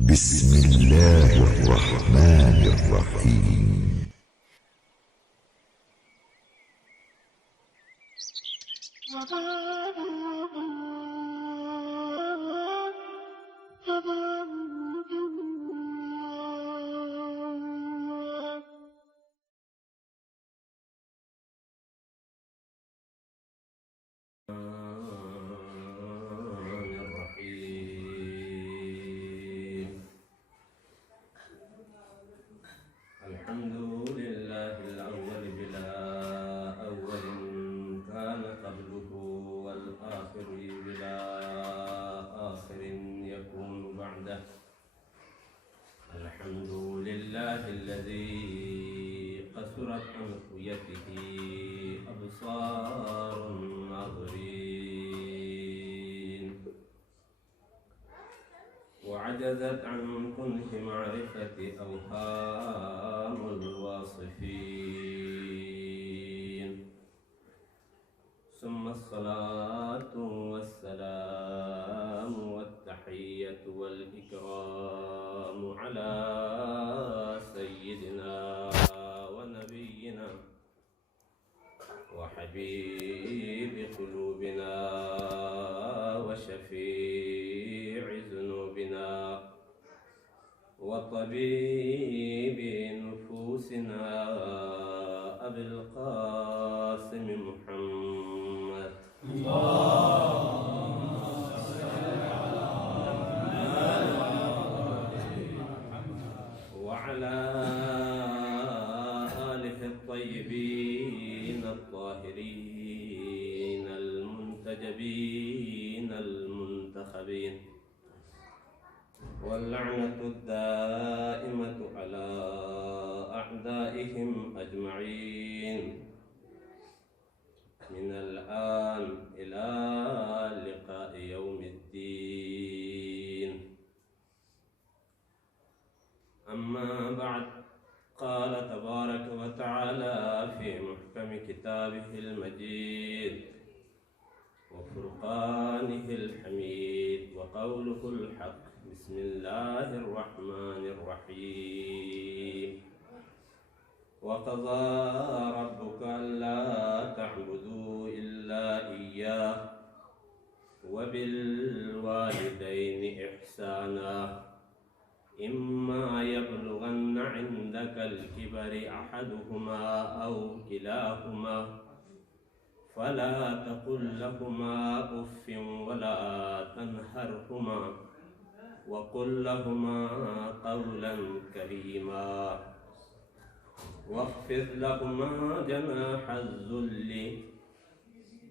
بسم الله الرحمن الرحيم. الحمد لله الأول بلا أول كان قبله والآخر بلا آخر يكون بعده. الحمد لله الذي قصرت عن رؤيته أبصار الناظرين وعجزت عن كنه معرفة أوهام الواصفين، ثم الصلاة والسلام والتحية والإكرام على سيدنا ونبينا وحبيب قلوبنا وشفيع ذنوبنا وطبيب نفوسنا أبي القاسم محمد وعلى آله الطيبين الطاهرين المنتجبين المنتخبين، واللعنة الدائمة على أعدائهم أجمعين من الآن إلى لقاء يوم الدين. أما بعد، قال تبارك وتعالى في محكم كتابه المجيد وفرقانه الحميد وقوله الحق: بسم الله الرحمن الرحيم. وقضى ربك ألا تعبدوا إلا إياه وبالوالدين إحسانا إما يبلغن عندك الكبر أحدهما أو كلاهما فلا تقل لهما أف ولا تنهرهما وقل لهما قولا كريما واخفض لهما جناح الذل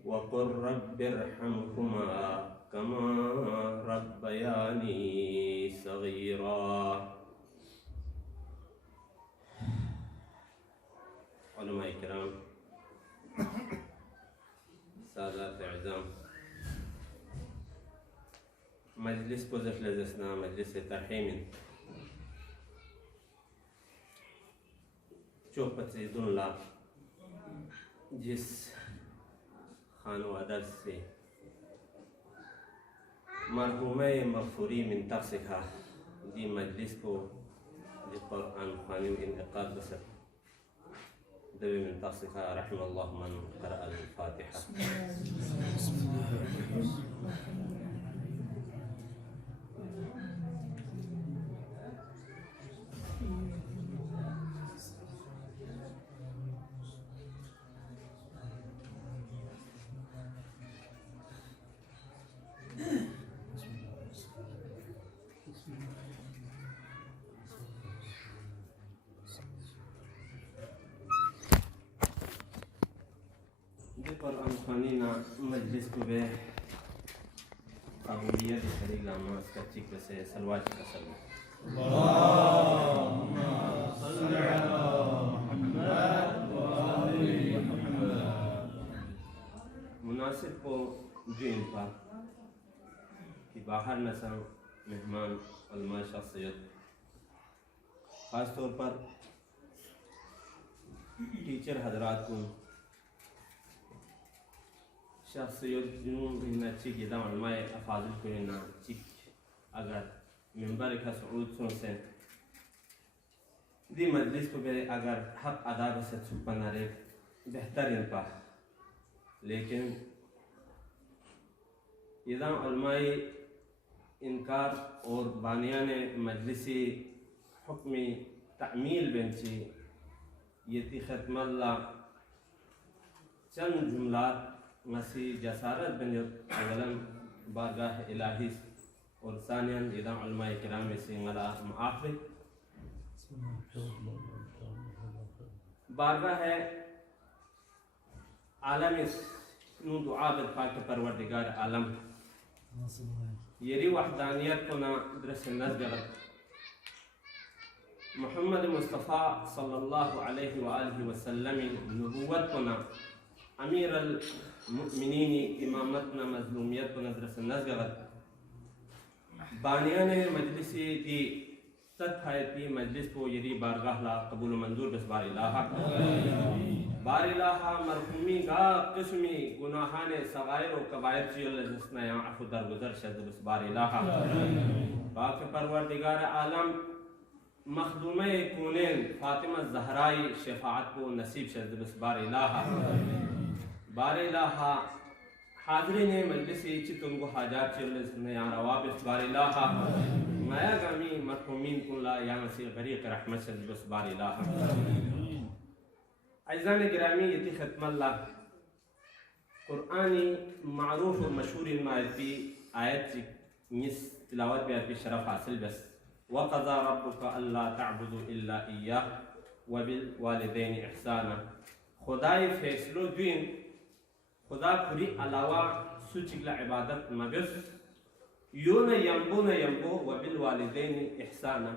وقل رب ارحمهما كما ربياني صغيرا. علماء الكرام، سادات اعزام، مجلس گذشت لجسنا مجلس ترحیم چوپت دن لا جس خانوادر سے مرحومہ مغفوری منطق سکھا دی مجلس کو دی قرآن خوانی و انعقاد بسر دوی منطق سکھا رحم اللہ من قرأ الفاتحة. قرآن خوانینا مجلس کو بے قبولیت شریک لاما اس کا چک سے سلوات کا سلوات اللهم صل على محمد وآل محمد. مناسب کو دین پر کہ باہر نسل مہمان علماء شخصیت، خاص طور پر ٹیچر حضرات کو شخصیت جنون بهنا چیک دام علماء افاضل کو هنا چیک اگر منبر का सऊद से दी मजलिस को बे अगर हक अदा से छुपना रे बेहतरीन पा लेकिन यदा उलमाए इनकार और बानियान मजलिसी हुक्मी तामील बेंची यति खत्मल्ला चंद जुमलात मसी जसारत बन अवलन बारगाह इलाही और सानियन यदा उलमाए किराम से गला आखिर बारगाह है आलम नू दुआ पाक परवरदिगार आलम येरी वहदानियत को ना दरस नज़गरत मोहम्मद मुस्तफ़ा सल्लल्लाहु अलैहि वसल्लम नबुव्वत को ना अमीर अल मुमिनीन इमामत ना मज़लूमियत को ना दरस नज़गरत बानियान मजलिसी दी तत्फायती मजलिस को येरी बारगाह ला कबूल मंजूर बस बारिलाहा मरहुमी गा किस्मी गुनाहाने सगायर और कबायर चील जिसने यहाँ अफु दरगुजर शद बस बारिलाहा पाक परवरदिगार आलम मखदूमे कौनेन फातिमा ज़हराई शफाअत को नसीब शद बस बारिलाहा हाज़रीन मजलिस चितुन को हाजात चील जिसने यहाँ रवा बस बारिलाहा माया गामी मरहुमीन कुल्ला यहाँ से गरीक रहमत शद बस बारिलाहा अज़ान गिरामी यति खत्मल्ला कुरानी मारूफ और मशहूर मायती आयत निस तिलावत पे शरफ हासिल बस वक़ज़ा रब्बुका अल्ला तअबुदु इल्ला इय्याह व बिल वालिदैन इहसाना खुदाई फैसलो दिन खुदा खुरी अलावा सुचिगला इबादत मबस यो न यंबो व बिल वालिदैन इहसाना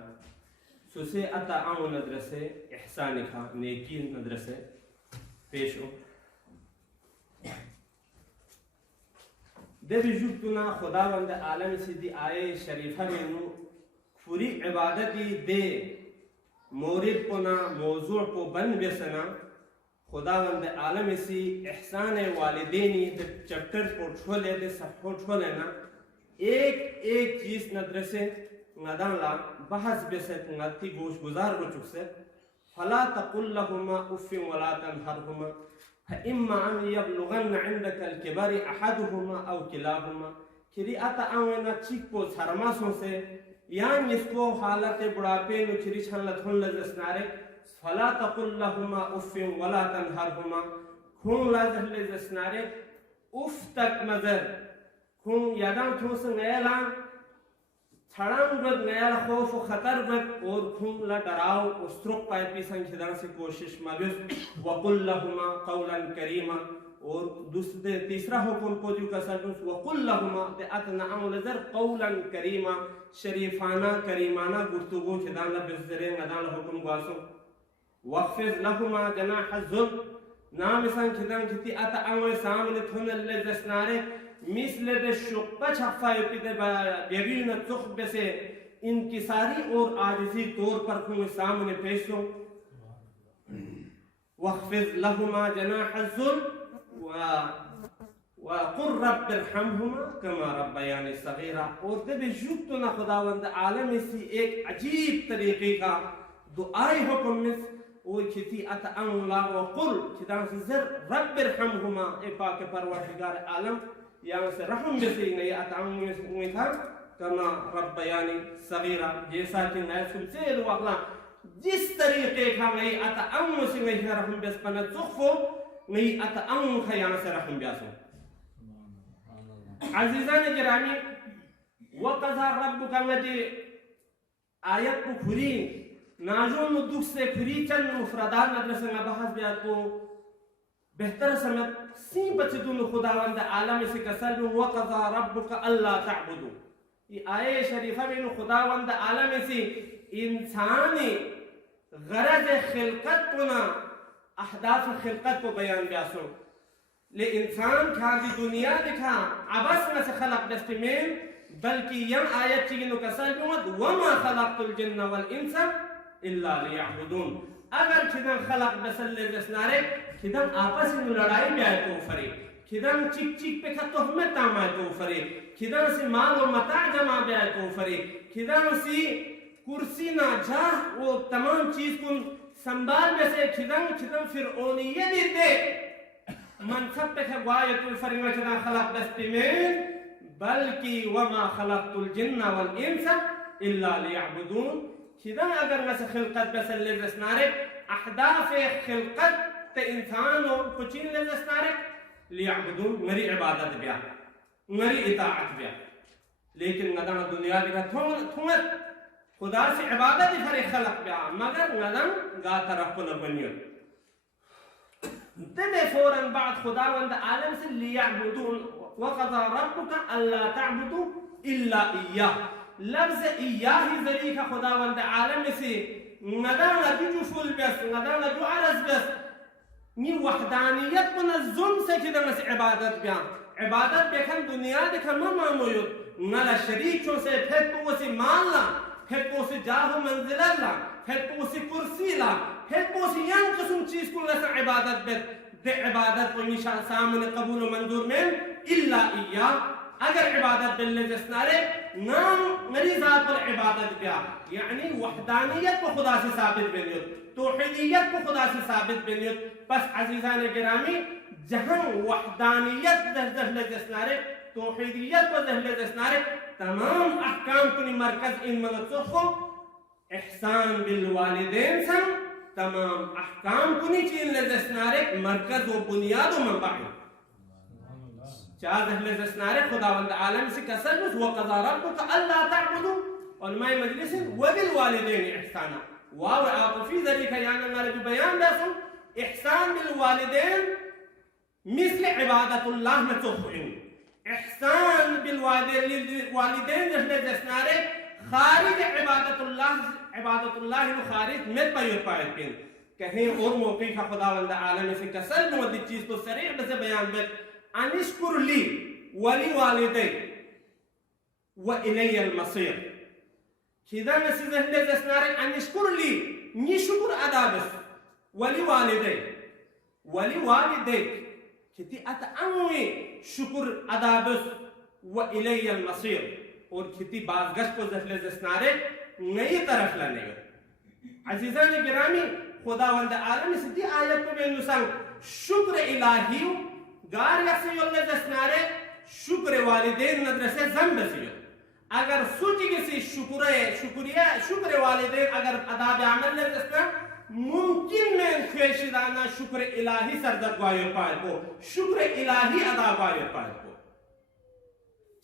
सुसे अता आम नदरसे एहसान खा नेकी नदरसे पेशो दे बिजुक्तुना खुदावंद आलम सिद्दी आए शरीफा में पूरी इबादती दे मोरिद को ना मौजू को बन बेसना खुदावंद आलम सी एहसान वालिदैनी दे चैप्टर को छोले दे सब छोले ना एक चीज नदरसे नदाला बहस बेसत नती गोश गुजार को चुकसे फला तकुल लहुमा उफ़्फ़िन वला तनहरहुमा फइम्मा अन यबलुगन इंदक अलकिबर अहदुहुमा अव किलाहुमा किरी अता आवेना चिक को शर्मासों से यान इसको हालत बुढ़ापे नु चिरी छन लथुन लजसनारे फला तकुल लहुमा उफ़्फ़िन वला तनहरहुमा खून लाजल लजसनारे उफ तक नजर खून यादां ठोस नयला छड़ांग बद नया खौफ खतर बद और खून ला डराव उस्त्रुक पाए पीसन खिदान से कोशिश मबिस वकुल लहुमा कौलन करीमा और दूसरे तीसरा हुक्म को जो कसर वकुल लहुमा ते अतना अमलजर कौलन करीमा शरीफाना करीमाना गुफ्तगू खिदान ला बिजरे नदान हुक्म गासो वखफिज लहुमा जनाह जुल नाम सन खिदान खिती अता अमल सामने थुन ले जसनारे मिसले दे शुक्का छफाए पिते बेबीन तुख से इनकिसारी और आजिज़ी तौर पर खुद सामने पेशों वखफिज लहुमा जनाह जुल व कुर रब्बिरहमहुमा कमा रब्बयानी सगीरा और दे बेजुक्त ना खुदावंद आलम सी एक अजीब तरीके का दुआई हुक्म में वो खिती अता अनला व कुल खिदान से जर रब्बिरहमहुमा ए पाक परवरदिगार आलम यहाँ से रहम जैसे नहीं आता में था कमा रब्बयानी सगीरा जैसा कि मैं सुनसे वाला जिस तरीके का नहीं आता से नहीं रहम बस पना तुखो नहीं आता का यहाँ से रहम ब्यासो अजीज़ान गिरामी वक़ज़ा रब्बुका लदी आयत को खुरी नाजुन दुख से खुरी चंद मुफरदात मदरसे में बहस बिया को बेहतर समझ सी बचतुन खुदावंद आलम से कसर वक़ज़ा रब्बुका अल्ला तअबुदु ये आये शरीफा में खुदावंद आलम से इंसानी गरज खिलकत को ना अहदाफ खिलकत को बयान ब्यासो ले इंसान क्या भी दुनिया दिखा अबस में से खलक दस्तमें बल्कि यम आयत चीनो कसर वमा खलक़तुल जिन्न वल इंसा इल्ला लियअबुदून अगर खिदन खलक दसल जसनारे खिदन आपस में लड़ाई में आए तो फरे किदन चिक चिक पे खतो हमें तामा तो फरे किदन से माल व मता जमा बया तो फरे किदन सी कुर्सी ना जा वो तमाम चीज को संभाल में से खिदम खिदम फिर ओनिये दे मनसब पे खवाए तो फरिमा चना खलक दस्ती में बल्कि वमा खलक़तुल जिन्ना वल इंसा इल्ला लियअबुदून खिदम अगर वैसे खिलकत बस ले जसनारे अहदाफ खिलकत ते इंसान और कुचिन ले जसनारे लियअबुदून मेरी इबादत बिया मेरी इताअत बिया लेकिन नदम दुनिया दिखा थोंगत खुदा से इबादत ही फरे खलक बिया मगर नदम गा तरफ को न बनियो तबे फौरन बाद खुदावंद आलम से लियअबुदून वक़ज़ा रब्बुका अल्ला तअबुदू इल्ला इय्याह लफ्ज़ इय्याह ही ज़री का खुदावंद आलम से नदम नजू फुल बस नदम नजू अरज़ बस नी वहदानियत को नज़ुम से किदम से इबादत बिया इबादत देखन दुनिया देखन मामोयो नला शरीकों से फिर तो से मान ला फिर तो से जाहो मंजिला ला फिर तो से कुर्सी ला फिर तो से यंग किस्म चीज को लसा इबादत दे इबादत को निशा सामने कबूल व मंजूर में इल्ला इया अगर इबादत दिल जसनारे नाम मेरी जात पर इबादत बिया यानी वहदानियत को खुदा से साबित बनियो तौहीदियत को खुदा से साबित बनियो बस अजीजान गिरामी जहां वहदानियत दहले जसनारे तौहीदियत को दहले जसनारे तमाम अहकाम को मरकज इन मनसुखो इहसान बिल वालिदैन सम तमाम अहकाम को चीन ले जसनारे मरकज व बुनियाद व मंबा चार दहले जसनारे खुदावंद आलम से कसम वक़ज़ा रब्बुका अल्ला तअबुदू उलमाए मजलिस व बिल वालिदैन इहसाना वाव आतिफी ज़री का यानी हमारे जो बयान दासम इहसान बिल वालिदैन मिस्ल इबादतुल्लाह में तोफ़इन इहसान बिल वालिदैन दहले जसनारे खारिज इबादतुल्लाह व खारिज में पायत पिन कहीं और मौके का खुदावंद आलम से कसम व चीज को सरीह से बयान दे अनिश्कुर ली वली वालिदै व इलैयल मसीर खिदा में से जहले जसनारे अनिश्कुर ली नी शुक्र अदा बस वली वालिदै किती अतअमुई शुक्र अदा बस व इलैयल मसीर और किती बाज़गश्त को जहले जसनारे नई तरफ लाने अजीज़ान गिरामी खुदावंद आलम से दी आयत को में नुसंग शुक्र इलाही गार यसे जसनारे शुक्र वालिदैन मदरसे जंब से अगर सूची किसी शुक्र वालिदैन अगर अदा अमल ले जसना मुमकिन में ख्वेशिदाना शुक्र इलाही सरदर गायो पाए को शुक्र इलाही अदा गायो पाए को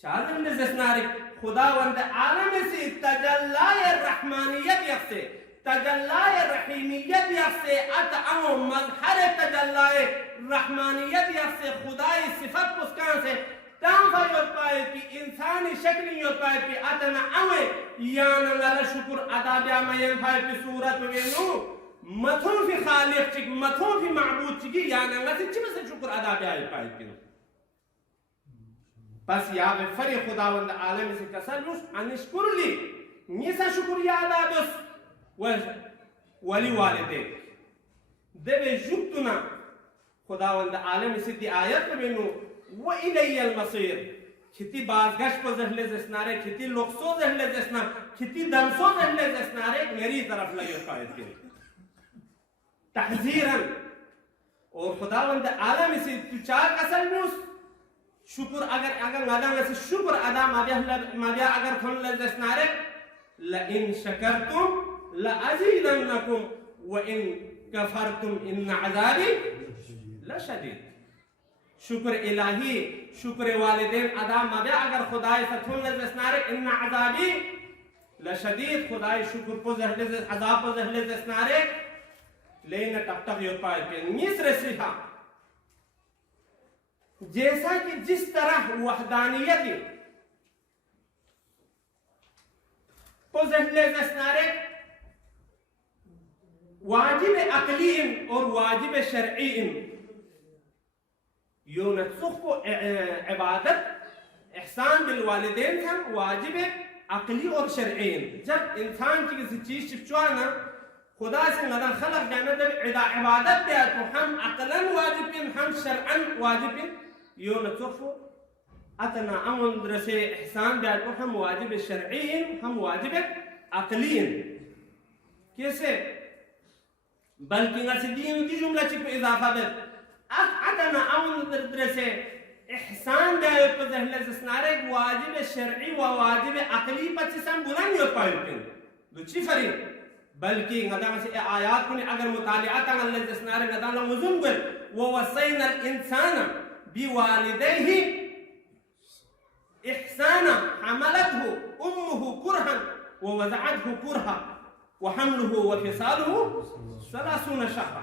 चार दिन जसनारे खुदावंद आलम से तजल्लाए रहमानियत यसे तजल्लाए रहीमियत यसे अतअम मज़हर तजल्लाए रहमानियत यसे खुदाई सिफत उसका से तांफा यो पाए कि इंसानी शक्ल यो पाए कि अतना अवे यान लला शुक्र अदा बिया मयन पाए कि सूरत में नु मथुन fi खालिक चिक मथुन fi माबूद चिक यान लला चिम से शुक्र अदा बिया पाए कि बस या बे फरी खुदावंद आलम से कसलुस अनिश्कुर ली निसा शुक्रिया अदा बस वली वालिदे देवे जुक्तुना खुदावंद आलम से दी आयत में नु व इलैयल मसीर किती बाज़गश को जहले जसनारे किती लोक्सो जहले जसना किती दमसो जहले जसनारे मेरी तरफ लगे पायत के तहजीरन और खुदावंद आलम से तू चार कसल नुस शुक्र अगर अदा में से शुक्र अदा माबिया अगर थोन ले जसनारे ल इन शकरतुम ला अज़ीदन्नकुम व इन कफरतुम इन अज़ाबी लशदीद शुक्र इलाही शुक्र वालिदैन अदा माबिया अगर खुदाई सथुन ले जसनारे इन अज़ाबी लशदीद खुदाई शुक्र को जहले अज़ाब को जहले जसनारे लेन टक यो पाए पे मिस्र सिहा जैसा कि जिस तरह वहदानियत को जहले जसनारे वाजिब अक़लीन और वाजिब शरईन यो नत्सुख को इबादत एहसान बिल वालिदैन था वाजिब अक़ली और शरईन जब इंसान की किसी चीज चिपचवाना खुदा से नदर खलक जाना जब इबादत पे तो हम अक़लन वाजिब हम शरअन वाजिब يوم تصفو أتنا أمر درسة إحسان بيعرفو هم واجب الشرعي هم واجب عقلي كيسه بلکہ نسدین کی جملہ چپ اضافہ بت أتنا أمر درسة إحسان بيعرفو ذهل زسنارك واجب الشرعي وواجب عقلي بتسام بلان يوبايوكين دو چی فرق بلکہ غدا سے آیات کو اگر مطالعہ تن اللہ جسنار غدا لمزن بل ووصينا الانسان بوالديه احسانا حملته امه كرها ووضعته كرها وحمله وفصاله 30 شهرا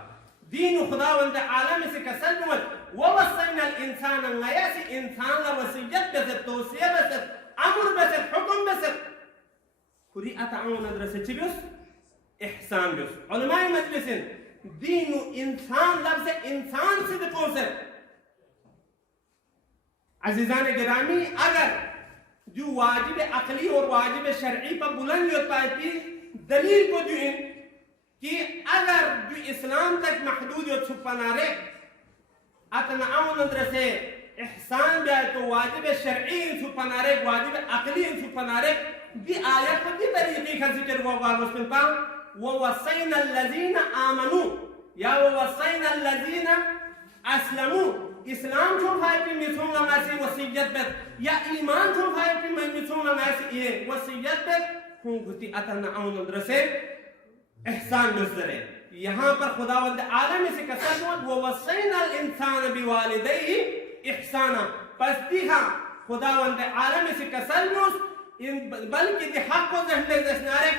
دين خداوند عالم سے کسلمت ووصينا الانسان غياس انسان وصيت بس توصيه بس امر بس حكم بس كوري اتعاون مدرسه تشبس احسان بس علماء مجلس دين انسان لفظ انسان سے بقوسر عزیزان گرامی اگر جو واجب عقلی اور واجب شرعی پر بلند ہوتا ہے دلیل کو جو کہ اگر جو اسلام تک محدود ہو چھپانا رہے اتنعاون مدرسه احسان بیا تو واجب شرعی چھپانا رہے واجب عقلی چھپانا رہے دي آيات في طريقة ذكر ووصينا ووصينا الذين آمنوا يا ووصينا الذين أسلموا إسلام شو هاي في مثل ما سي وصيت بت يا إيمان شو هاي في مثل ما سي وصيت بت هم قلتي أتنا أون مدرسة إحسان بسره यहाँ पर खुदावंद आलम से कसम ववصينا الإنسان بوالديه إحسانا बस दिखा खुदावंद आलम से कसम बल्कि दि हक को जहले जसनारे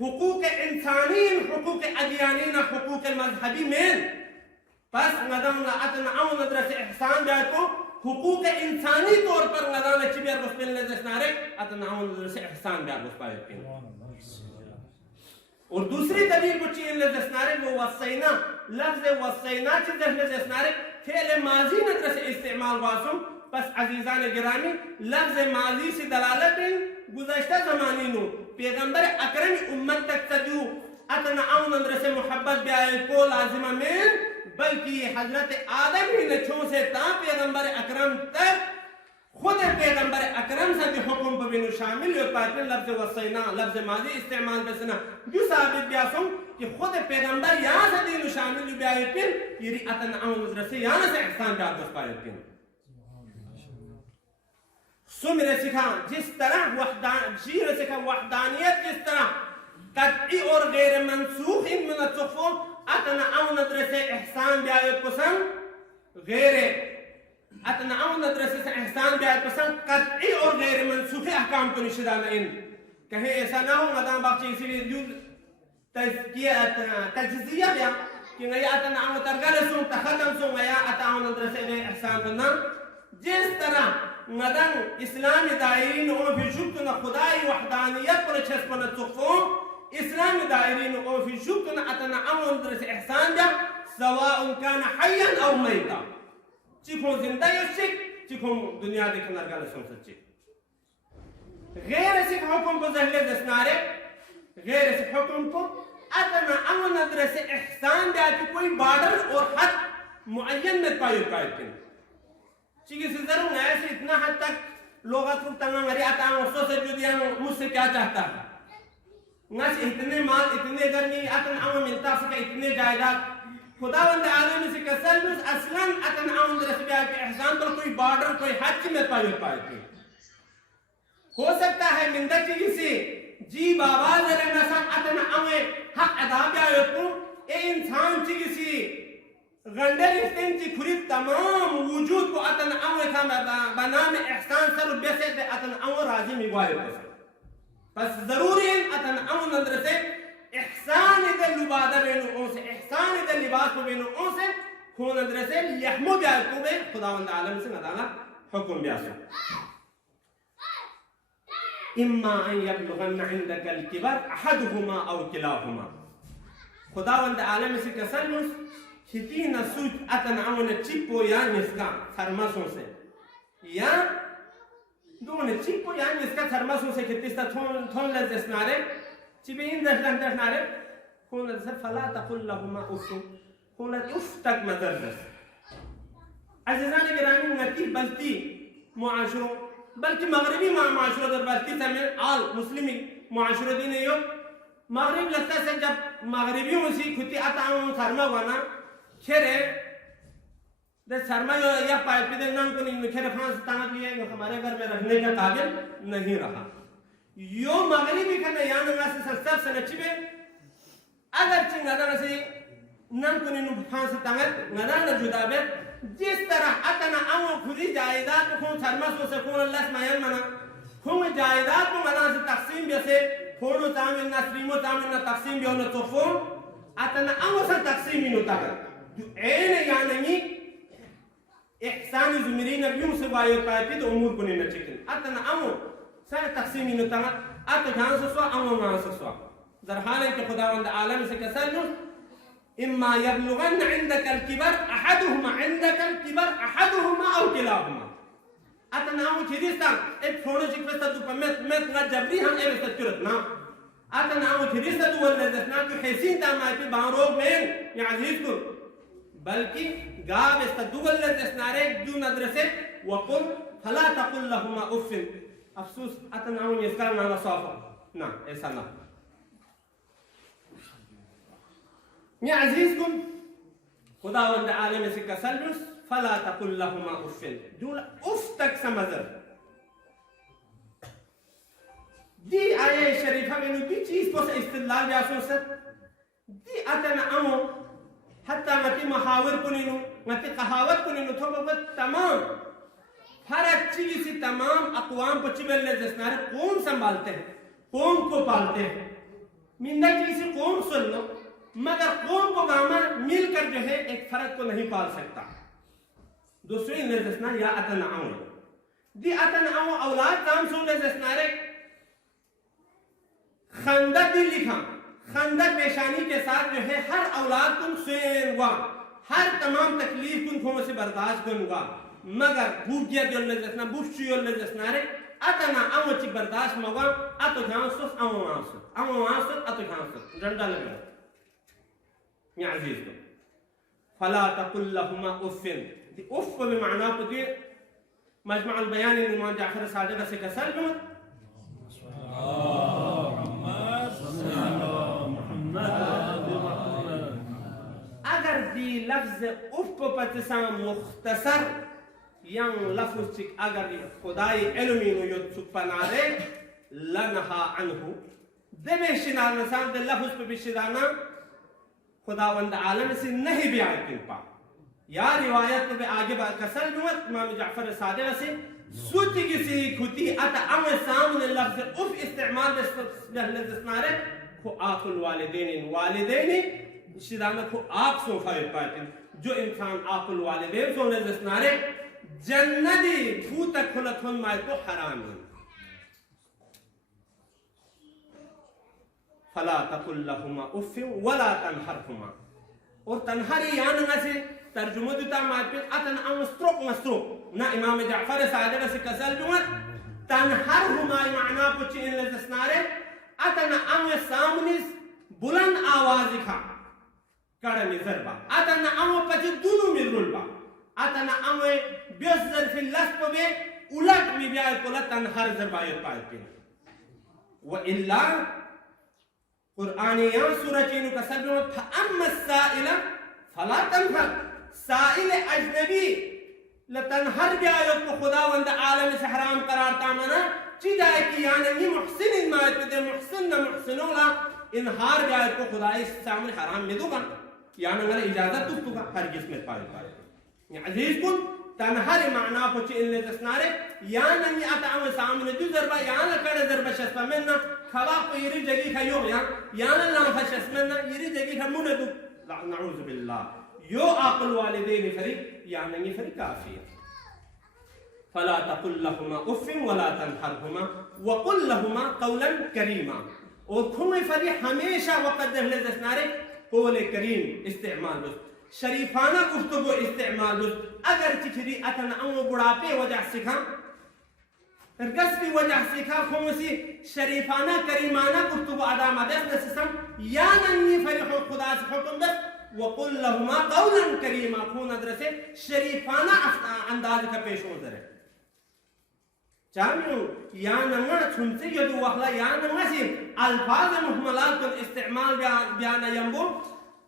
हुकूक इंसानी हुकूक अदियानीन हुकूक मजहबी में बस नदम अतना अव मदरसे एहसान जाए तो हुकूक इंसानी तौर पर नदम चिबियर बसमिल जसनारे अतना अव मदरसे एहसान जाए बस पाए और दूसरी दलील को चीन जसनारे वो वसैना लफ्ज वसैना च जहले जसनारे फेल माजी मदरसे इस्तेमाल वासुम बस अजीजान गिरामी लफ्ज माजी से दलालत गुज़श्ता ज़माने नो पैगंबर अकरम उम्मत तक तजू अतना अव मदरसे मोहब्बत ब्याए को लाजिमा में बल्कि हजरत आदम ही ने छो से ता पैगंबर अकरम तक खुद पैगंबर अकरम से भी हुक्म पर बिनु शामिल हो पाते लफ्ज वसैना लफ्ज माजी इस्तेमाल बसना जो साबित ब्यासुम कि खुद पैगंबर यहाँ से बिनु शामिल ब्याए पिन ये अतना अव मदरसे यहाँ से एहसान ब्या बस पाए पिन सुमिर सिखा जिस तरह शीर सिखा वहदानियत जिस तरह कतई और गैर मंसूख min atufo अतना अव मदरसे एहसान ब्याए पसंद गैर अतना अव मदरसे से एहसान ब्याए पसंद कतई और गैर मंसूख अहकाम को निषेधाना इन कहीं ऐसा ना हो मदाम बाकी इसीलिए जो तजजिया ब्या कि नया अतना अव तरगल सुन तखदम सुन नया अतना अव मदरसे में एहसान करना जिस तरह मदन इस्लामी दायरीन ओ भी जुब्त न खुदाई वहदानियत पर छसपन तुखो इस्लामी दायरीन ओ भी जुब्त न अतना अमन दर से एहसान जा सवाउन कान हय्यन औ मैता चिखो जिंदा यशिक चिखो दुनिया देखना गल सुन सच्ची गैर से हुक्म को जहले दसनारे गैर से हुक्म को अतना अमन दर से एहसान जा कि कोई बॉर्डर और हद मुअय्यन में पायो कायद चीज़ से जरूर है ऐसे इतना हद तक लोग तो तंग मरी आता है उससे से जो दिया मुझसे क्या चाहता है नस इतने माल इतने गर्मी अतन आम मिलता सके इतने जायदाद खुदावंद आलम से कसम असलन अतन आम रसबिया के एहसान पर कोई बॉर्डर कोई हद में पाए हो सकता है मिंदा चीज़ से जी बाबा जरा नसम अतन आम हक अदा ब्या को ए इंसान चीज़ से गंडर इस्तेंची खुरी तमाम वजूद को अतन अव था बनाम एहसान सर बेसे ते अतन अव राजी मिवाए बस जरूरी अतन अव नजर से एहसान दे लुबादा बेनो से एहसान दे लिबास को बेनो से खो नजर से यहमो ब्या को बे खुदावंद आलम से नदाना हुक्म ब्या से इम्मा अन यबलगन इंदक अलकिबर अहदहुमा औ किलाहुमा खुदावंद आलम से कसम खिती नसूत अतन अवन चिपो या निस्का थर्मासों से या दोने चिपो या निस्का थर्मासों से खितीस्ता थोन लजस्नारे चिबे इन दशनारे कौन से फला तकुल लहुमा उफ कौन उफ तक मदरस अज़ीज़ान गिरामी नती बल्ती मुआशरों बल्कि मगरबी मुआशरों दर बल्ती समय आल मुस्लिमी मुआशरों दिन यो मगरब लगता से जब मगरबियों से खुदी आता शर्मा वाना खेरे दे शर्मा या पाइप दे नाम को नहीं खेरे फांस ताना लिए हमारे घर में रखने का काबिल नहीं रहा यो मगरबी का नया नंगा से सस्ता से नचिबे अगर चिंगादा से नाम को नहीं फांस तांगे नदा न जुदाबे जिस तरह अतना आमो खुदी जायदाद को शर्मा सो से कौन अल्लाह स्मायन मना खुद जायदाद को मना से तकसीम जैसे फोड़ो तामिल ना स्ट्रीमो तामिल ना तकसीम भी होना तो फोन अतना आमो से तकसीम ही होता है जो ऐने या नहीं एहसान ज़मीरी नबियों से वायो पायपी तो उम्र को नहीं नचिकन अतना आमो से तकसीम ही होता है अत जान से स्वा आमो ना से स्वा दरहाल के खुदावंद आलम से कसर इम्मा यबलुगन इंदक अलकिबर अहदुहुमा इंदक अलकिबर अहदुहुमा औ किलाहुमा अतना आमो चिरिस्ता एक फोड़ो चिकवस्ता तू पमेत ना जबरी हम ए वस्ता तुरत ना अतना आमो चिरिस्ता तू वल्ले दसना तू हैसीन तामा पे बारोग में या अजीज को बल्कि गाव वस्ता तू वल्ले दसना रे दू नदरसे वकुल फला तकुल लहुमा उफ़िन अफसोस अतना आमो इसका ना साफा ना ऐसा ना या अजीज को खुदावंद आलम से कसलुस फला तकुल लहुमा उफ़िन जो उफ तक समझर दी आये शरीफा में नुकी चीज को से इस्तेलाल जासों से दी अतना अमो हत्ता मती महावर को नीनु मती कहावत को नीनु तो बस तमाम हर अच्छी सी तमाम अक़वाम को चिबल जस्नारे कौन संभालते हैं कौन को पालते हैं मिंदा चीज़ कौन सुन लो मगर कौन को गामा मिलकर जो है एक फर्क को नहीं पाल सकता दूसरी निर्देशना या अतना आओ दी अतना आओ औलाद काम सुन निर्देशनारे खंदा दी लिखा खंदा पेशानी के साथ जो है हर औलाद कुन सुनवा हर तमाम तकलीफ कुन खों से बर्दाश्त करूंगा मगर भूखिया जो निर्देशना बुफ्शी जो निर्देशनारे अतना आओ ची बर्दाश्त मगा अतो झांसुस आओ आंसुस अतो झांसुस डंडा लगा या अजीज को फला तकुल लहुमा उफ़िन दी उफ़ को भी माना को दी मजमा अल बयान इमाम जाफर सादिक से कसर में अगर दी लफ्ज़ उफ़ को पतिसा मुख्तसर यंग लफ्ज़ चिक अगर खुदाई इल्मी नो यो सुपनारे लनहा अनहु देवे शिनार नसान दे लफ्ज़ पे बिशिदाना खुदावंद आलम से नहीं भी आए पा या रिवायत पे आगे बात कसर जुमत इमाम जाफर सादिक से सूची किसी खुदी अत अम सामने लफ्ज़ उफ़ इस्तेमाल दस्नारे को आकुल वालिदैन शिदाना को आप सोफा पाते जो इंसान आकुल वालिदैन सोने दस्नारे जन्नती भूत खुलतुन माय को हराम है फला तकुल लहुमा उफ़िन वला तनहरहुमा और तनहरी यान से तर्जुमा दुता मापिन अतन मस्त्रोक ना इमाम जाफर सादिक से कसल जुमत तनहरहुमा माना कुछ इन लसनारे अतन अम सामने बुलंद आवाज खा कड़मी जरबा अतन अम पति दुनु मिरुलबा अतन अम बेसर फिल लस्प बे उलट में बिया कोला तनहर जरबाय पाते व इल्ला कुरान या सूरह चीनु का सब में फअम्मा साइला फला तनहर साइल अजनबी लतनहर जायो को खुदावंद आलम से हराम करार तामना चिदाय की यानी मुहसिन मायत दे मुहसिन न मुहसिनोला इनहार जायो को खुदाई सामने हराम में दूंगा यानी मेरा इजाजत तुस्तुगा हर जिसमें पाए या अजीज कुन तनहर माना को चिल्ले दसनारे यानी आता सामने दु जरबा यानी कड़े जरबा शस्ता में खवा को यरी जगी खायो यानी ला फशस में यरी जगी हमने दु नऊज़ बिल्लाह यो आकुल वालिदैन फरीक यानी फरीक काफी है फला तकुल लहुमा उफ़िन वला तनहरहुमा वकुल लहुमा कौलन करीमा और खुमे फरी हमेशा वक़्त दहले दसनारे कौल करीम इस्तेमाल बस शरीफाना गुफ्तगू इस्तेमाल बस अगर चिखरी अतन अमो बुढ़ापे वजह सिखा रगस की वजह सिखा खुमसी शरीफाना करीमाना गुफ्तगू अदा मदस नसम या नन्नी फरी खुदा से हुक्म बस वक़ुल लहुमा क़ौलन करीमा खून अदरसे शरीफाना अंदाज का पेश होता है चामियो या नंगा छुनसे यदु वखला या नंगा से अल्फाज मुहमलात का इस्तेमाल बयान यंबो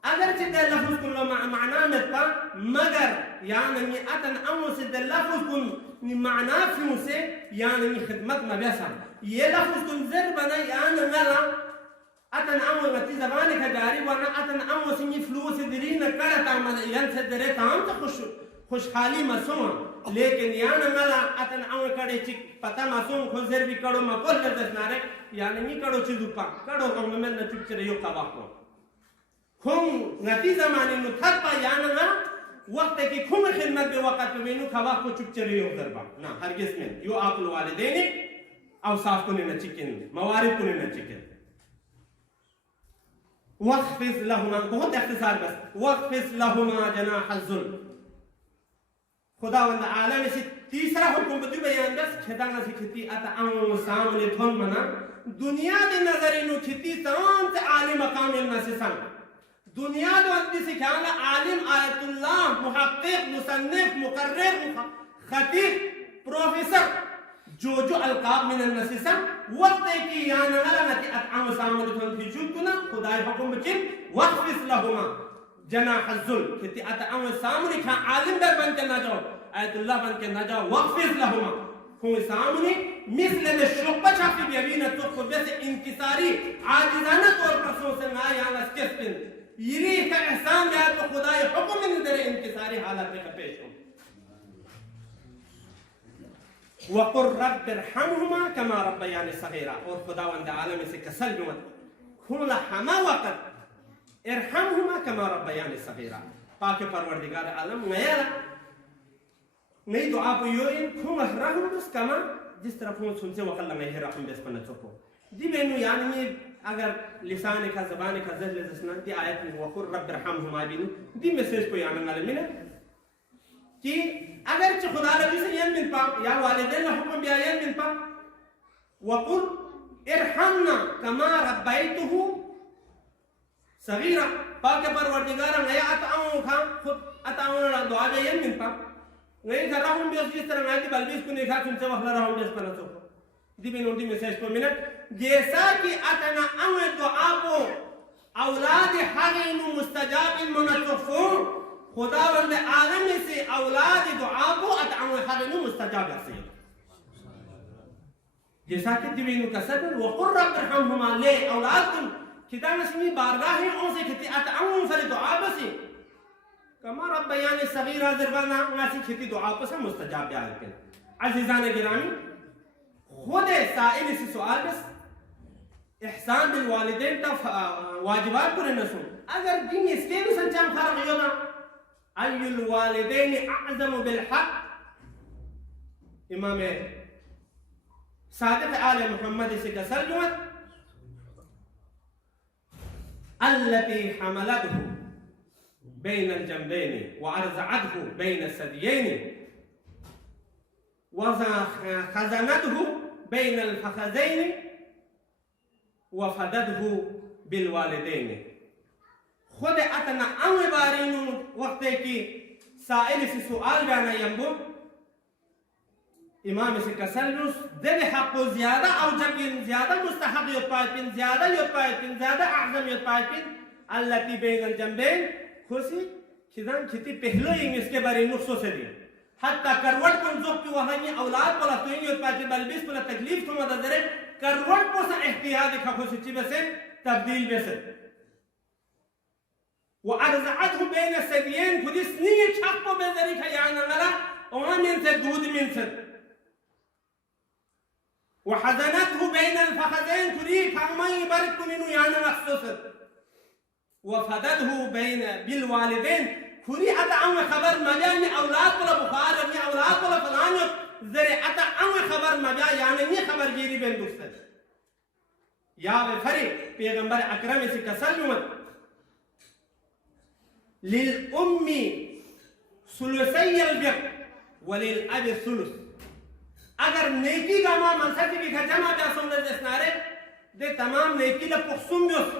अगर चिद्दा लफ्ज़ कुल्लो माना में पा मगर या नंगी अतन अमो से लफ्ज़ कुन माना फ्यू से या नंगी खिदमत में बेसा ये लफ्ज़ कुन ज़र बना या नंगा अतन अमो गति ज़बान का जारी वरना अतन अमो से ये फ्लू से दिरीन करता मन यन से दरे ताम तो खुशहाली मसूम लेकिन या नंगा अतन अमो कड़े चिक पता मसूम खुजर भी कड़ो मकोल कर दसनारे या नंगी कड़ो चिदुपा कड़ो कम में न चुप चले यो कबाको खुम नती ज़माने नु थप्पा या नंगा वक्त की खुम खिदमत के वक्त में नु कबाको चुप चले यो दरबा ना हरगिज़ में यो आप लोग वाले देने अवसाफ को न चिकन मवारिद को न चिकन वक़्फ़िज़ लहुमा बहुत इख्तिसार बस वक़्फ़िज़ लहुमा जनाह ज़ुल्म खुदावंद आलम से तीसरा हुक्म बदु बयान दस खिदाना से खिती अता अम सामने थोन मना दुनिया दे नजर इनु खिती तमाम से आलिम मकाम इल्म से संग दुनिया दो अंति से ख्याल आलिम आयतुल्लाह मुहक्किक मुसन्निफ मुकर्रिर खतीब प्रोफेसर जो अलकाब मिन नसिसा वक्त की या नगला नती अतअम सामने थोन फिजूद कुना खुदाई हुक्म बचिन वक़्फ़िज़ लहुमा जनाह ज़ुल्म खिती अतअम सामने खा आलिम दर बन के ना जाओ आयतुल्लाह बन के ना जाओ वक़्फ़िज़ लहुमा खुद सामने मिसल में शुक्बा छापी बियबीना तो खुद से इंकिसारी आजिज़ाना तौर पर सोच ना या नस्किस्तिन यरी का एहसान या तो खुदाई हुक्म में दरे इंकिसारी हालत में पेश हो वक़ुर रब्बिरहमहुमा कमा रब्बयानी सगीरा और खुदावंद आलम से कसल जुमत खुला हमा वक़्त इरहमहुमा कमा रब्बयानी सगीरा पाक परवरदिगार आलम नया नहीं दुआ को यो इन खुम रहम बस कमा जिस तरह खुम सुनसे वक़ल लंगे है रहम बस पन चोको दी बेनु यानी अगर लिसान का ज़बान का ज़हर जसना दी आयत में वक़ुर रब्बिरहमहुमा बिनु दी मैसेज को यानी नाले मिले कि अगर च खुदा रबी से यन मिन पा या वालिदैन ला हुक्म बिया यन मिन पा वक़ुल इरहमना कमा रब्बैतुहु सगीरा पाक परवरदिगार नया अताऊ खा खुद अताऊ दुआ बे यन मिन पा नहीं कर रहा हूं जिस तरह मैं दी बल्बिस को नहीं खा तुमसे वखला रहा हूं जिस पर तो दी बिन उनकी मैसेज को मिनट जैसा कि अतना अम दुआ को औलाद हगीन मुस्तजाब मुनतफून खुदावंद आलम से औलाद दुआ को अतअम हगीन मुस्तजाब से जैसा कि दिवीन का सदर वक़ुर रब्बिरहमहुमा ले औलाद तुम किताब में बारगाह है उनसे कहते अतअम फर दुआ बसे कमा रब्बयानी सगीरा ज़रबाना नासी खेती दुआ पर सब मुस्तजाब याद कर अज़ीज़ान गिरामी खुद साइल से सवाल बस एहसान बिल वालिदैन ता वाजिबात पर नसुन अगर दिन इसके भी संचाम फर्क योगा अयुल वालिदैन अअज़म बिल हक़ इमाम सादिक आले मोहम्मद से कसर जुमत अल्लती हमलतहु بين الجنبين وأرزعته بين الثديين وخزنته بين الفخذين وفدته بالوالدين خود أتنا أم بارين وقت کی سائل سے سؤال جانا ينبو امام سے کسلوس دل حق زیادہ او جبین زیادہ مستحق یطائفین زیادہ یطائفین زیادہ اعظم یطائفین التي بين الجنبين खुशी खिदान खिती पहले ही इसके बारे में नुस्खों से दिया हत्ता करवट को जो कि वहाँ ये औलाद वाला तो ये पार्टी बल्बिस वाला तकलीफ तो मदद करे करवट को सा एहतियात दिखा खुशी चीज़ से तब्दील बेसे वो अर्ज़अतहु बैन सदियैन खुदी स्नीह छाप को बेज़री खयाना गला और में से दूध में से वो हज़नतहु बैन अलफ़ख़ज़ैन खुदी खामाई बरक कुनिनु याना मखसूस वफददहु बैन बिल वालिदैन खुरी अता अम खबर मजा ने औलाद वाला बुखार ने औलाद वाला फलान जरे अता अम खबर मजा यानी ने खबर गिरी बेन दुस्तर या वे फरी पैगंबर अकरम से कसलमत लिल उम्मी सुलुसै अलबिर वलिल अबि सुलुस अगर नेकी का मा मनसती की खजमा बया सुनने जसनारे दे तमाम नेकी ला पुखसुम बिस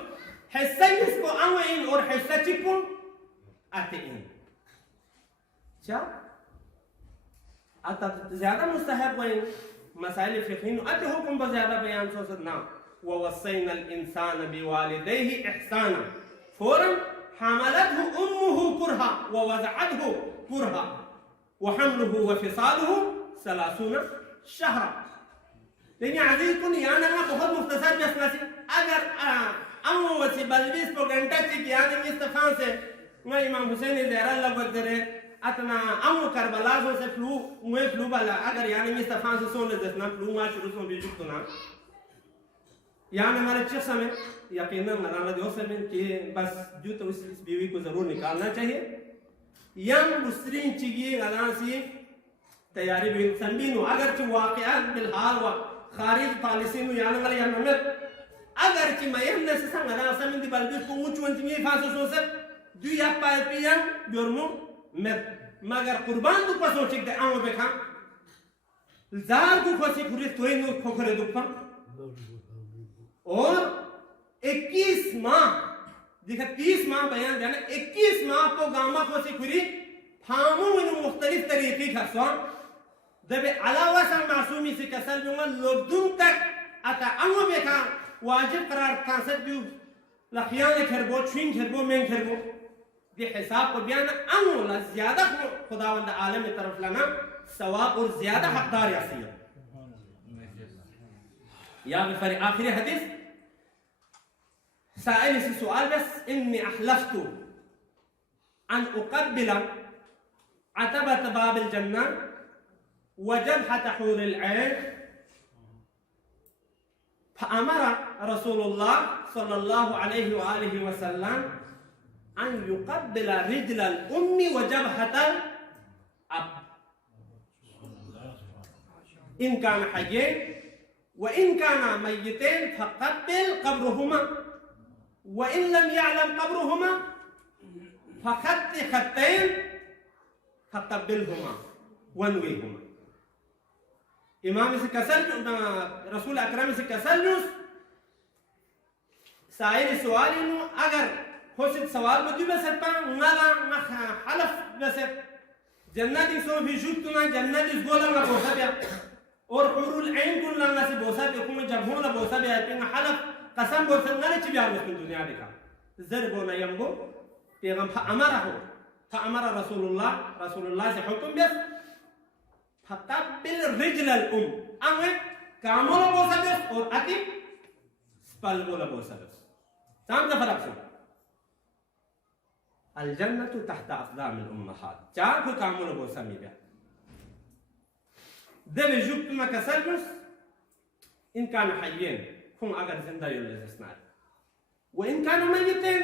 हिस्सा इसको अमइन और हिस्सा चिपुन आते हैं क्या आता ज्यादा मुस्तहब वहीं मसाइल फ़िक़ही आते हुक्म पर ज्यादा बयान सो सकना ववस्सैना अल-इंसान बिवालिदैहि इहसाना फौरन हमलतहु उम्मुहु कुरहा ववज़अतहु कुरहा वहम्लुहु वफ़िसालुहु 30 शहरा। लेकिन अजीज कुन याना बहुत मुख्तसर जसना से अगर अमो वसी बल्बिस को घंटा ची यानी मुस्तफा से मैं इमाम हुसैन ज़हरा लगत करे अतना अमो करबला से फ्लू वाला अगर यानी मुस्तफा से सोने जसना फ्लू मा शुरू से भी जुक ना यानी हमारे चिक समय यकीनन मनाना जो समय कि बस जो तो इस बीवी को जरूर निकालना चाहिए यम मुस्लिम चीज़ गलासी तैयारी भी संबीनो अगर चु वाक़यात बिलहाल व खारिज पॉलिसी नु यानी वाले यानी में अगर चि मयम ने से संगना समिंद बल्बिस को ऊंच ऊंच में फांसो सोसे दु या पाए पियन जोरमो में मगर कुर्बान दु पसो चिक दे आमो बेखा जार को खोसी खुरी तोय नु खोखरे दुपा और 21 माह देखा 30 माह बयान जाना 21 माह को गामा खोसी खुरी फामू इन मुख्तलिफ तरीके का स्वाम दबे अलावा सा मासूमी से कसर जो लोगदुम तक आता अमो बेखा वाजिब करार कांसद जो लखियान खरबो छुइन खरबो में खरबो दे हिसाब को बयान अमो ला ज्यादा खुदावंद आलम की तरफ लाना सवाब और ज्यादा हकदार यासिया या बिफर आखिरी हदीस साइल से सवाल बस इन्नी अहलफ्तु अन उक़ब्बिल अतबत बाबिल जन्ना वजबहत हूरिल ऐन फअमर रसूलुल्लाह सल्लल्लाहु अलैहि वआलिहि वसल्लम अन युक़ब्बिल रिजलल उम्मी वजबहतल अब इन कान हय्यैन व इन काना मय्यतैन फक़ब्बिल क़ब्रहुमा व इन लम यअलम क़ब्रहुमा फख़त्त ख़त्तैन फक़ब्बिलहुमा वनवीहुमा। इमाम से कसर रसूल अकरम से कसर साइर सवाल अगर खोसित सवाल में जुबे सकता नाला मख हलफ बसे जन्नत सो भी जुतना जन्नत इस गोला में बोसा बया और हुरुल ऐन कुल लंगा से बोसा पे कुम जब होला बोसा बया पे हलफ कसम बोसा ना ची बिया उस दुनिया देखा जरबो ना यमगो पैगंबर अमरा हो फअमर रसूलुल्लाह से हुक्म बस फक़ब्बिल रिजलल अमे कामोला बोसा बस और अति स्पल बोला बोसा बस ताम का फर्क सुन अल जन्नतु तहत अक़दामिल उम्महात चार को कामोला बोसा मिला देवे जुक्त में कसरस इनकान हय्यन खुम अगर जिंदा युलजस्ना वो इनकान मय्यतैन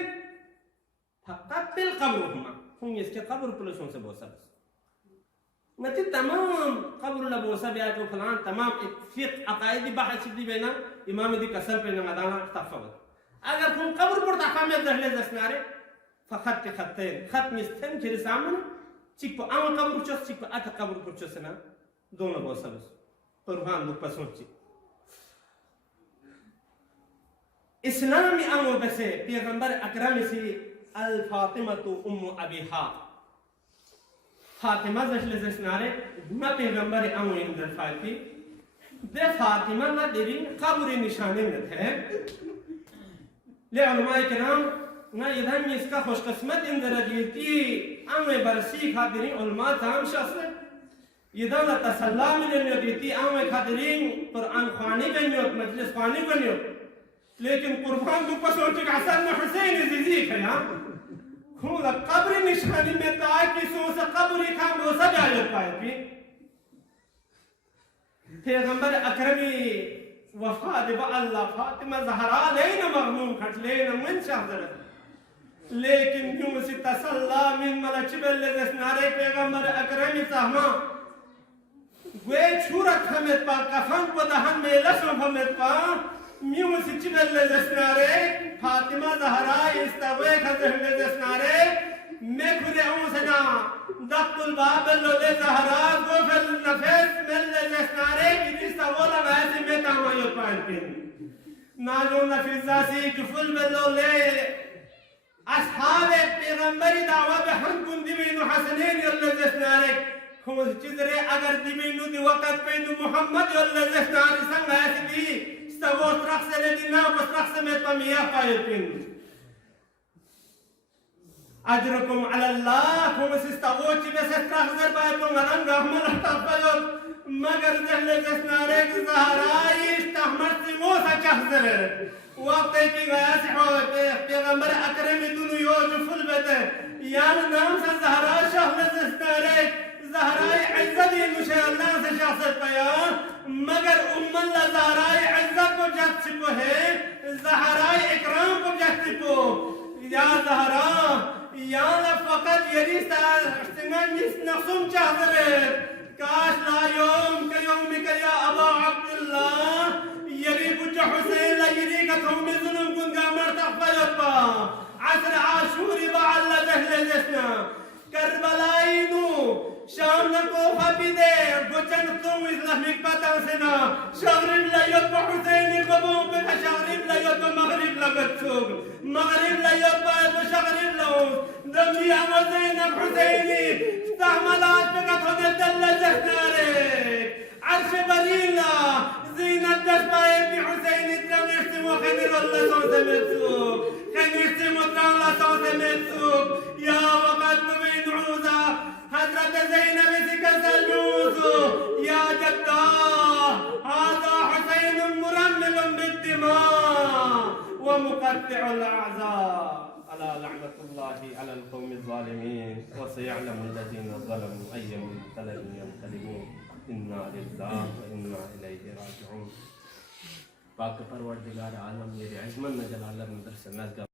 फक़ब्बिल क़ब्रहुमा खुम इसके कब्र पुलिसों से बोसा बस मत तमाम कब्र ला बोसा बया तो फलान तमाम फिक़ अक़ाइदी बहस दी बेना इमाम दी कसर पे नगादाना तफवत अगर खुम कब्र पर तफा में दहले जस्नारे फख़त्त ख़त्तैन खत मिस्तन फिर सामने चिक को आम कब्र चोस चिक को अत कब्र पर चोसना दोनों बोसा बस कुर्बान दुख पसोची इस्लामी अमो बसे पैगंबर अकरम से अल फातिमतु उम्मु अबीहा फातिमा जशले जसनारे ना पैगंबर अमो इंदर फाती दे फातिमा ना देरी कब्र निशाने में थे ले उलमाए किराम ना इधर में इसका खुशकिस्मत इंदर जीती अमो बरसी खातिरी उलमा ताम शस्त्र इधर ला तसल्ला मिलने देती अमो खातिरीन कुरान खानी बनियो मजलिस खानी बनियो लेकिन कुर्बान को पसोटी का असर में हुसैन अजीजी खया खूला कब्र निशानी में ताकि सो से कब्र का मोसा जाए पाए भी पैगंबर अकरमी वफा दे अल्लाह फातिमा ज़हरा लेना मगमूम खट लेना मन शहदर लेकिन यूं से तसल्ला मिन मलचबल जसनारे पैगंबर अकरमी साहमा वे छुरत हमें पा कफन को दहन में लसम हमें पा म्यू सिचबल जसनारे फातिमा ज़हरा इस्तवे खजल जसनारे मैं खुदे उमसना दक्तुल बाबल ले ज़हरा गोफल नफस मिल जसनारे किरिस्ता वाला वैसे में तामायो पाइन नाजो नफिसा सी कुफुल बल्लो ले अस्हाब पैगंबरी दावा बे हम कुन दिबीनु हसनैन यल्लज़नारे खुद चिजरे अगर दिबीनु दी वक़्त पेनु मोहम्मद यल्लज़नारे संग ऐसी stavo straxele din nou straxele met pamia paipin ajrukum ala Allah kum stavo chi be straxele paipin ngaran gahmal tafayot magar jahle jasnare zaharai istahmat mosa chahzere waqt ki gaya siho पैगंबर अकरम दुनु योजुफुल बते यान नाम से ज़हरा शाहले jasnare ज़हराई इज्जत मुशे अल्लाह से शासत पाया मगर उम्मत ज़हराई इज्जत को जत को है ज़हराई इकराम को जत को या ज़हरा या फकत यदि इस्तेमाल नखसुम चाहते काश ला यौम के यौम के या अबा अब्दुल्लाह यदि बुज हुसैन ला यदि का तुम जुल्म कुन गामर तफयपा असर आशूरी बअल जहल जसना करबलाई नु शाम न को फबिदे गोचन तुम इस्लामिक पता से ना शगरिब ला यत हुसैन को बो पे शगरिब ला यत मगरिब लगत छुग मगरिब ला यत पे शगरिब ला दमी अमज़ैन हुसैनी तहमलात पे का थोड़े दल जहनारे अर्श बलीला زينت دشباي ابن حسين ترمشتي وخنر الله صوت متسوق خنرتي مطران الله صوت متسوق يا وقت مبين عوزة حضرة زينب سكسلوس يا جدا هذا حسين مرمل بالدماء ومقطع الأعزاء على لعنة الله على القوم الظالمين وسيعلم الذين ظلموا أي منقلب ينقلبون इन्ना लिल्लाह व इन्ना इलैहि राजिऊन। पाक परवरदिगार आलम ये अज़मत न जलालत दर से नज़र